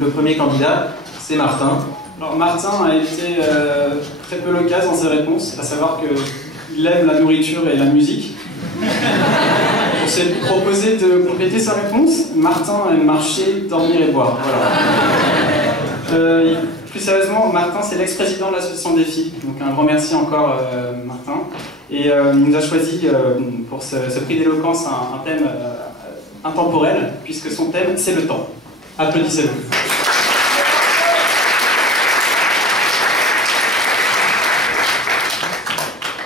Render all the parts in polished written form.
Le premier candidat, c'est Martin. Alors Martin a été très peu loquace dans ses réponses, à savoir qu'il aime la nourriture et la musique. On s'est proposé de compléter sa réponse. Martin aime marcher, dormir et boire. Voilà. Plus sérieusement, Martin c'est l'ex-président de l'association Défi, donc un grand merci encore Martin. Et il nous a choisi pour ce prix d'éloquence un thème intemporel, puisque son thème c'est le temps. Applaudissez-le.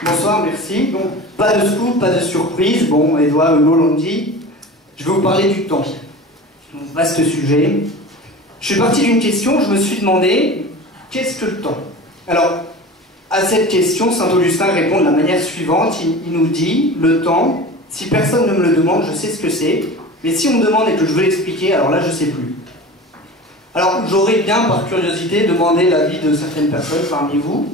Bonsoir, merci. Donc, pas de scoop, pas de surprise. Bon, Edouard Hugo l'ont dit. Je vais vous parler du temps. Donc, vaste sujet. Je suis parti d'une question, je me suis demandé, qu'est-ce que le temps? Alors, à cette question, Saint-Augustin répond de la manière suivante. Il nous dit, le temps, si personne ne me le demande, je sais ce que c'est. Mais si on me demande et que je veux l'expliquer, alors là, je ne sais plus. Alors, j'aurais bien, par curiosité, demandé l'avis de certaines personnes parmi vous,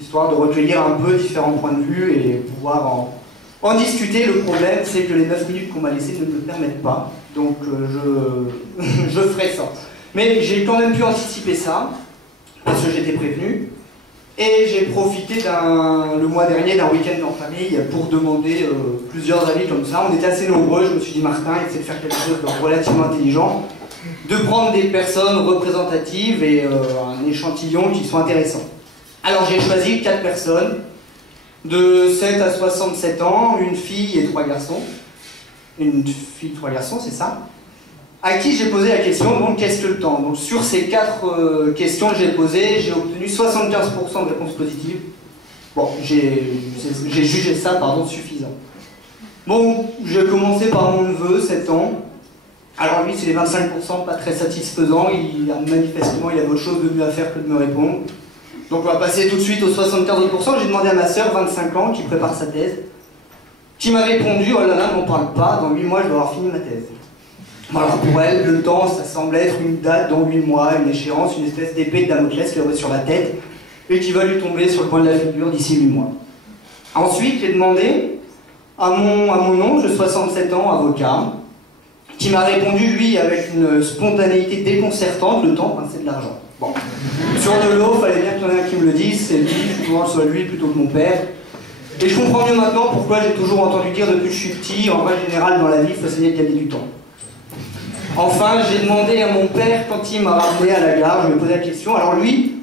histoire de recueillir un peu différents points de vue et pouvoir en discuter. Le problème, c'est que les 9 minutes qu'on m'a laissées ne me le permettent pas. Donc, je ferai ça. Mais j'ai quand même pu anticiper ça, parce que j'étais prévenu. Et j'ai profité le mois dernier d'un week-end en famille pour demander plusieurs avis comme ça. On était assez nombreux, je me suis dit, Martin, essaie de faire quelque chose de relativement intelligent, de prendre des personnes représentatives et un échantillon qui soit intéressant. Alors j'ai choisi 4 personnes, de 7 à 67 ans, une fille et 3 garçons. Une fille, 3 garçons, c'est ça? À qui j'ai posé la question, donc qu'est-ce que le temps? Donc sur ces 4 questions que j'ai posées, j'ai obtenu 75% de réponses positives. Bon, j'ai jugé ça, suffisant. Bon, je vais commencer par mon neveu, 7 ans. Alors lui, c'est les 25% pas très satisfaisant. Manifestement, il avait autre chose de mieux à faire que de me répondre. Donc on va passer tout de suite aux 75%. J'ai demandé à ma sœur, 25 ans, qui prépare sa thèse, qui m'a répondu, oh là là, n'en parle pas, dans 8 mois, je dois avoir fini ma thèse. Alors pour elle, le temps, ça semble être une date dans 8 mois, une échéance, une espèce d'épée de Damoclès qui aurait sur la tête et qui va lui tomber sur le coin de la figure d'ici 8 mois. Ensuite, j'ai demandé à mon oncle, 67 ans, avocat, qui m'a répondu, lui, avec une spontanéité déconcertante, le temps, c'est de l'argent. Bon. Sur de l'eau, fallait bien qu'il y en ait un qui me le dise, c'est lui, souvent que ce soit lui plutôt que mon père. Et je comprends mieux maintenant pourquoi j'ai toujours entendu dire depuis que je suis petit, en règle générale dans la vie, il faut essayer de gagner du temps. Enfin, j'ai demandé à mon père, quand il m'a ramené à la gare, je lui ai posé la question. Alors lui,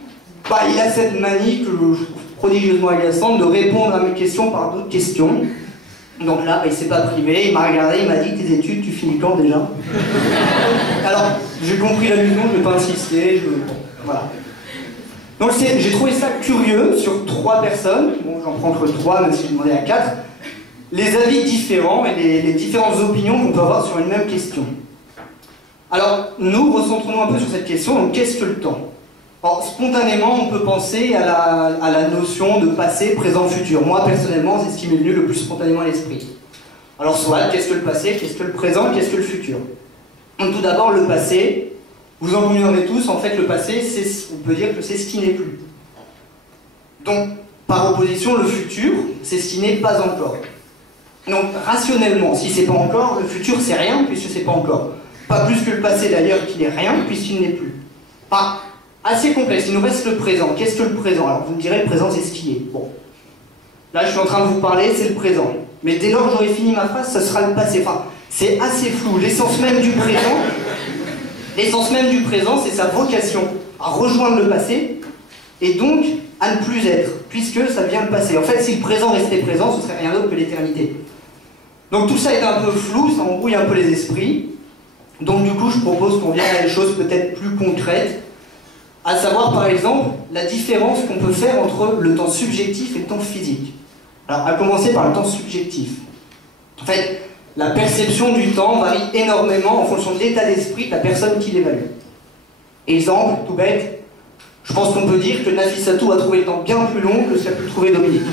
il a cette manie que je trouve prodigieusement agaçante de répondre à mes questions par d'autres questions. Donc là, il ne s'est pas privé, il m'a regardé, il m'a dit, tes études, tu finis quand déjà? Alors, j'ai compris l'allusion, je ne vais pas insister, voilà. Donc j'ai trouvé ça curieux sur 3 personnes, bon j'en prends que 3, même si j'ai demandé à 4, les avis différents et les différentes opinions qu'on peut avoir sur une même question. Alors, nous, recentrons-nous un peu sur cette question, donc qu'est-ce que le temps? Alors, spontanément, on peut penser à la notion de passé, présent, futur. Moi, personnellement, c'est ce qui m'est venu le plus spontanément à l'esprit. Alors, soit, qu'est-ce que le passé, qu'est-ce que le présent, qu'est-ce que le futur? Donc, tout d'abord, le passé, vous en conviendrez tous, en fait, le passé, on peut dire que c'est ce qui n'est plus. Donc, par opposition, le futur, c'est ce qui n'est pas encore. Donc, rationnellement, si c'est pas encore, le futur, c'est rien, puisque c'est pas encore. Pas plus que le passé d'ailleurs qui n'est rien puisqu'il n'est plus. Enfin, assez complexe, il nous reste le présent. Qu'est-ce que le présent? Alors vous me direz, le présent c'est ce qui est. Bon. Là je suis en train de vous parler, c'est le présent. Mais dès lors que j'aurai fini ma phrase, ce sera le passé. Enfin, c'est assez flou. L'essence même du présent, c'est sa vocation à rejoindre le passé et donc à ne plus être, puisque ça vient le passé. En fait, si le présent restait présent, ce serait rien d'autre que l'éternité. Donc tout ça est un peu flou, ça embrouille un peu les esprits. Donc du coup, je propose qu'on vienne à des choses peut-être plus concrètes, à savoir par exemple la différence qu'on peut faire entre le temps subjectif et le temps physique. Alors, à commencer par le temps subjectif. En fait, la perception du temps varie énormément en fonction de l'état d'esprit de la personne qui l'évalue. Exemple, tout bête, je pense qu'on peut dire que Nafissatou a trouvé le temps bien plus long que ce qu'a pu trouver Dominique.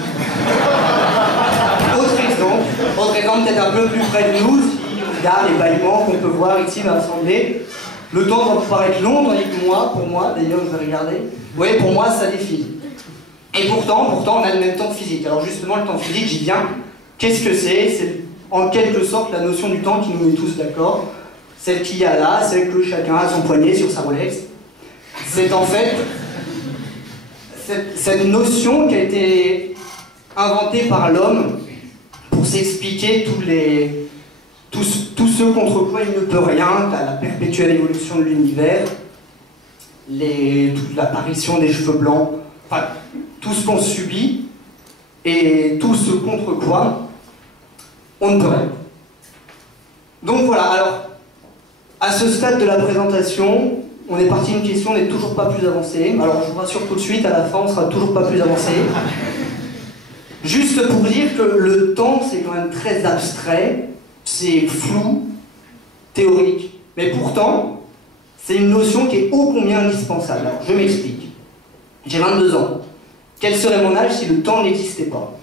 Autre exemple peut-être un peu plus près de nous, regarde les bâillements qu'on peut voir ici dans l'assemblée. Le temps va vous paraître long, tandis que moi, pour moi, d'ailleurs je vais regarder, vous voyez, pour moi ça défile. Et pourtant, on a le même temps physique. Alors justement, le temps physique, j'y viens. Qu'est-ce que c'est? C'est en quelque sorte la notion du temps qui nous met tous d'accord. Celle qu'il y a là, celle que chacun a à son poignet sur sa Rolex. C'est en fait cette notion qui a été inventée par l'homme pour s'expliquer tout ce contre quoi il ne peut rien, la perpétuelle évolution de l'univers, toute l'apparition des cheveux blancs, enfin, tout ce qu'on subit et tout ce contre quoi on ne peut rien. Donc voilà, alors, à ce stade de la présentation, on est parti d'une question, on n'est toujours pas plus avancé. Alors je vous rassure tout de suite, à la fin, on sera toujours pas plus avancé. Juste pour dire que le temps, c'est quand même très abstrait, c'est flou, théorique. Mais pourtant, c'est une notion qui est ô combien indispensable. Alors, je m'explique. J'ai 22 ans. Quel serait mon âge si le temps n'existait pas?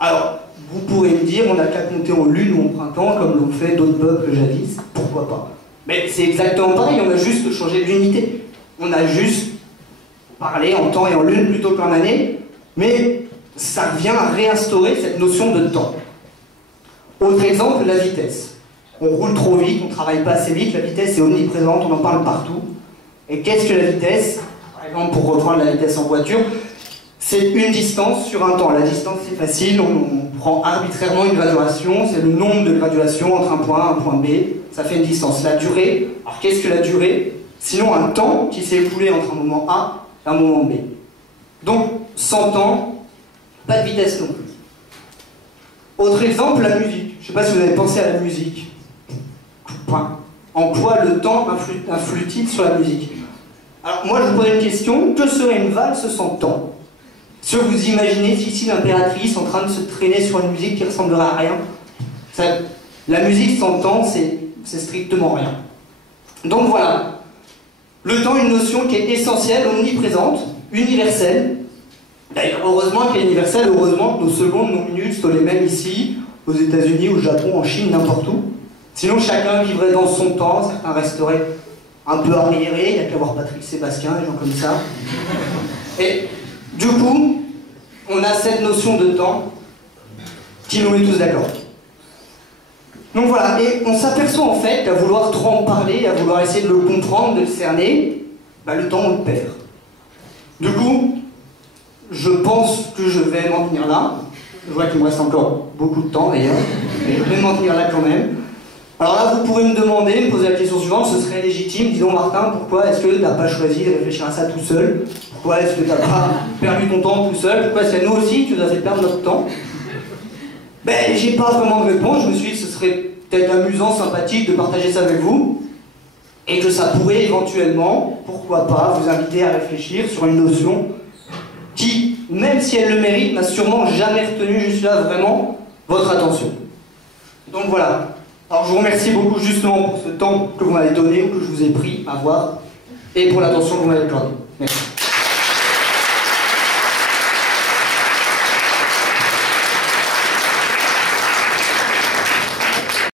Alors, vous pourrez me dire, on n'a qu'à compter en lune ou en printemps, comme l'ont fait d'autres peuples jadis. Pourquoi pas? Mais c'est exactement pareil, on a juste changé d'unité. On a juste parlé en temps et en lune plutôt qu'en année, mais ça vient à réinstaurer cette notion de temps. Autre exemple, la vitesse. On roule trop vite, on ne travaille pas assez vite, la vitesse est omniprésente, on en parle partout. Et qu'est-ce que la vitesse? Par exemple, pour reprendre la vitesse en voiture, c'est une distance sur un temps. La distance, c'est facile, on prend arbitrairement une graduation, c'est le nombre de graduations entre un point A et un point B, ça fait une distance. La durée, alors qu'est-ce que la durée? Sinon un temps qui s'est écoulé entre un moment A et un moment B. Donc, sans temps, pas de vitesse non plus. Autre exemple, la musique. Je ne sais pas si vous avez pensé à la musique. En quoi le temps influe-t-il sur la musique? Alors moi je vous pose une question, que serait une valse sans temps? Si vous imaginez ici l'impératrice en train de se traîner sur une musique qui ressemblerait à rien, la musique sans temps, c'est strictement rien. Donc voilà, le temps est une notion qui est essentielle, omniprésente, universelle. D'ailleurs, heureusement qu'elle est universelle, heureusement que nos secondes, nos minutes sont les mêmes ici, aux États-Unis, au Japon, en Chine, n'importe où. Sinon, chacun vivrait dans son temps, certains resteraient un peu arriérés, il n'y a qu'à voir Patrick Sébastien, des gens comme ça. Et du coup, on a cette notion de temps qui nous met tous d'accord. Donc voilà, et on s'aperçoit en fait qu'à vouloir trop en parler, à vouloir essayer de le comprendre, de le cerner, le temps on le perd. Du coup, je pense que je vais m'en tenir là. Je vois qu'il me reste encore beaucoup de temps d'ailleurs, mais je vais m'en tenir là quand même. Alors là, vous pourrez me demander, me poser la question suivante, ce serait légitime, dis donc Martin, pourquoi est-ce que tu n'as pas choisi de réfléchir à ça tout seul? Pourquoi est-ce que tu n'as pas perdu ton temps tout seul? Pourquoi est-ce que nous aussi, tu nous as fait perdre notre temps? Ben, j'ai pas vraiment de réponse, je me suis dit que ce serait peut-être amusant, sympathique de partager ça avec vous, et que ça pourrait éventuellement, pourquoi pas, vous inviter à réfléchir sur une notion qui, même si elle le mérite, n'a sûrement jamais retenu juste là vraiment votre attention. Donc voilà. Alors je vous remercie beaucoup justement pour ce temps que vous m'avez donné ou que je vous ai pris à voir et pour l'attention que vous m'avez accordée.